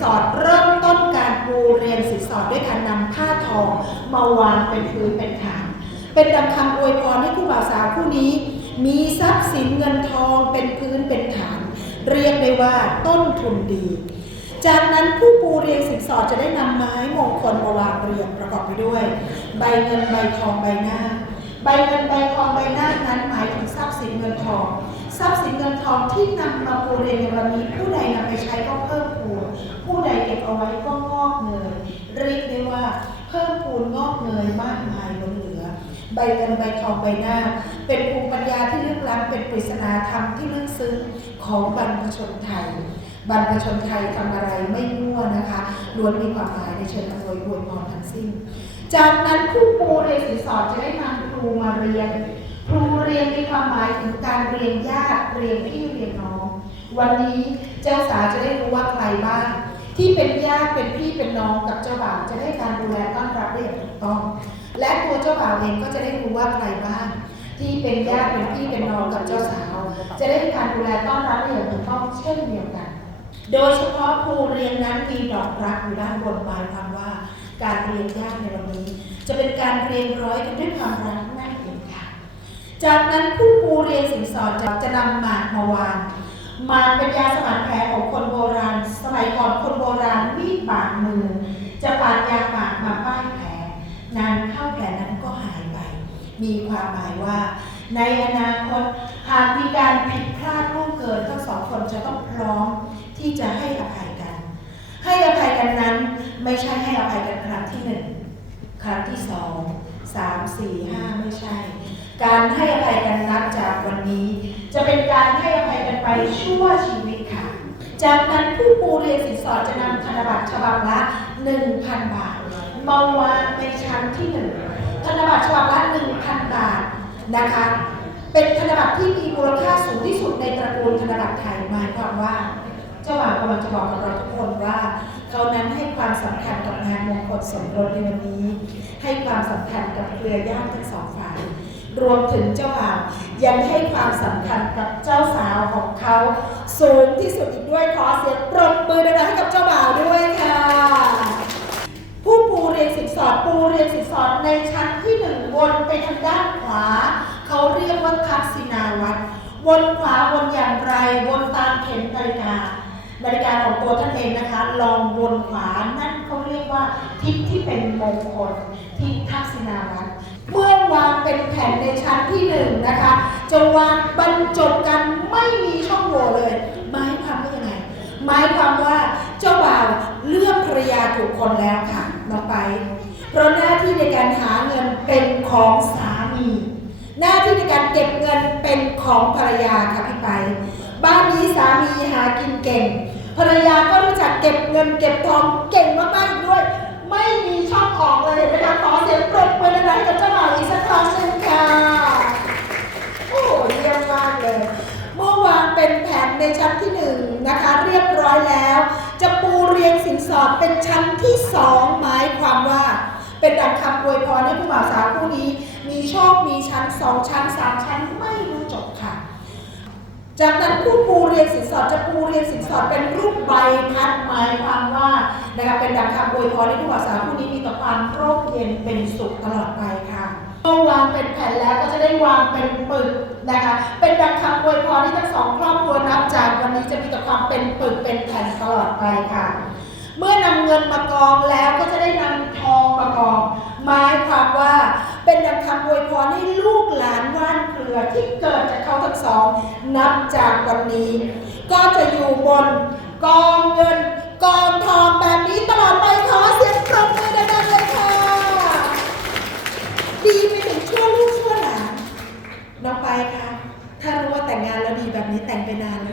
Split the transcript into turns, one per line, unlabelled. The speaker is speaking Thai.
สอดเริ่มต้นการปูเรียงสินสอดด้วยการนำผ้าทองมาวางเป็นพื้นเป็นฐาน เป็นดังคำอวยพรให้คู่บ่าวสาวคู่นี้ มีทรัพย์สินเงินทองเป็นพื้นเป็นฐาน เรียกได้ว่าต้นทุนดี จากนั้นผู้ปูเรียงสินสอดจะได้นำไม้มงคลมาวางเรียงประกอบไปด้วย ใบเงินใบทองใบหน้า ใบเงินใบทองใบหน้านั้นหมายถึงทรัพย์สินเงินทอง ทรัพย์สินเงินทองที่นำมาปูเรียนในวันนี้ ผู้ใดนำไปใช้ก็เพิ่มพูนผู้ใดเก็บเอาไว้ก็งอกเงยเรียกได้ว่า เพิ่มพูนงอกเงยมากมายล้นเหลือ ใบเงินใบทองใบหน้า เป็นภูมิปัญญาที่ลึกล้ำเป็นปริศนาธรรมที่ลึกซึ้งของบรรพชนไทยบรรพชนไทยทำอะไรไม่มั่วนะคะล้วนมีความหมายในเชิงอวยอวยพรทั้งสิ้น จากนั้นผู้ปูเรีสินสอดจะได้นำครูมาเรียน เรียนมีความหมายถึงการเรียนญาติเรียนพี่เรียนน้อง วันนี้เจ้าสาวจะได้รู้ว่าใครบ้าง ที่เป็นญาติเป็นพี่เป็นน้องกับเจ้าบ่าวจะได้การดูแลต้อนรับได้อย่างถูกต้อง และตัวเจ้าบ่าวเองก็จะได้รู้ว่าใครบ้าง ที่เป็นญาติเป็นพี่เป็นน้องกับเจ้าสาว จะได้การดูแลต้อนรับได้อย่างถูกต้องเช่นเดียวกัน โดยเฉพาะครูเรียนนั้นมีดอกรักอยู่ด้านบนหมายความว่า การเรียนยากในวันนี้ จะเป็นการเรียนร้อยกันด้วยความรักเองค่ะ จากนั้นผู้ปูเรียนสินสอดจะจะนำหมากมาวางหมากเป็นยาสมานแผลของคนโบราณ สมัยก่อนคนโบราณมีดบาดมือ จะปาดยาหมากมาป้ายแผลนานเข้าแผลนั้นก็หายไป มีความหมายว่า ในอนาคตหากมีการผิดพลาดล่วงเกินทั้งสองคนจะต้องพร้อมที่จะให้อภัยกัน ให้อภัยกันนั้นไม่ใช่ให้อภัยกันครั้งที่หนึ่ง รั้งที่สองสามสี่ห้าไม่ใช่ การให้อภัยกันนับจากวันนี้ จะเป็นการให้อภัยกันไปชั่วชีวิตค่ะ จากนั้นผู้ปูเรียนสินสอดจะนำธนบัตรฉบับละ1,000บาทมาวางในชั้นที่หนึ่งธนบัตรฉบับละ1,000บาทนะคะ เป็นธนบัตรที่มีมูลค่าสูงที่สุดในตระกูลธนบัตรไทยหมายความว่าเจ้าบ่าวกำลังจะบอกกับเราทุกคนว่าเขานั้นให้ความสำคัญกานมงคลสมรสในวันนี้ ให้ความสำคัญกับเครือญาติทั้งสองฝ่าย รวมถึงเจ้าบ่าวยังให้ความสำคัญกับเจ้าสาวของเขา สูงที่สุดอีกด้วยขอเสียงปรบมือดังๆให้กับเจ้าบ่าวด้วยค่ะ ผู้ปูเรียนสินสอดปูเรียนสินสอดในชั้นที่หนึ่งวนไปทางด้านขวา เขาเรียกว่าทักษิณาวัตวนขวาวนอย่างไรวนตามเข็มนาฬิกานาฬิกาของตัวท่านเองนะคะ ลองวนขวานั่น รียกว่าทิศที่เป็นมงคลทิศทักษิณาวัตเมื่อวางเป็นแผ่นในชั้นที่หนึ่งนะคะจะวางบรรจบกันไม่มีช่องโหว่เลยหมายความว่ายังไงหมายความว่าเจ้าบ่าวเลือกภรรยาถูกคนแล้วค่ะน้องไป เพราะหน้าที่ในการหาเงินเป็นของสามี หน้าที่ในการเก็บเงินเป็นของภรรยาค่ะพี่ไปบ้านนี้สามีหากินเก่งภรรยาก็รู้จักเก็บเงินเก็บทองเก่งมากๆอย ช่องออกเลยนะคะขอเสียงปรบมือดังๆกับเจ้าบ่าวอีกสักครั้งหนึ่งค่ะ โอ้โหเยี่ยมมากเลย เมื่อวางเป็นแผนในชั้นที่หนึ่งนะคะ เรียบร้อยแล้ว จะปูเรียงสินสอดเป็นชั้นที่สองหมายความว่า เป็นดังคำอวยพรให้ผู้บ่าวสาวคู่นี้ มีโชคมีชั้นสองชั้นสามชั้นไม่รู้จบค่ะ จากนั้นผู้ปูเรียนสินสอดจะปูเรียนสินสอดเป็นรูปใบพัดหมายความว่านะคะเป็นดังคำอวยพรให้ผู้บ่าวสาวคู่นี้มีแต่ความร่มเย็นเป็นสุขตลอดไปค่ะเมื่อวางเป็นแผ่นแล้วก็จะได้วางเป็นปึกนะคะเป็นดังคำอวยพรที่ทั้งสองครอบครัวนับจากวันนี้จะมีแต่ความเป็นปึกเป็นแผ่นตลอดไปค่ะ เมื่อนำเงินมากองแล้วก็จะได้นำทองมากองหมายความว่าเป็นดังคำอวยพรให้ลูกหลานว่าน เครือที่เกิดจากเขาทั้งสอง นับจากวันนี้ ก็จะอยู่บนกองเงินกองทองแบบนี้ตลอดไปขอเสียงปรบมือดังๆเลยค่ะ ดีไปถึงชั่วลูกชั่วหลานน้องไปคะถ้ารู้ว่าแต่งงานแล้วดีแบบนี้แต่งไปนาน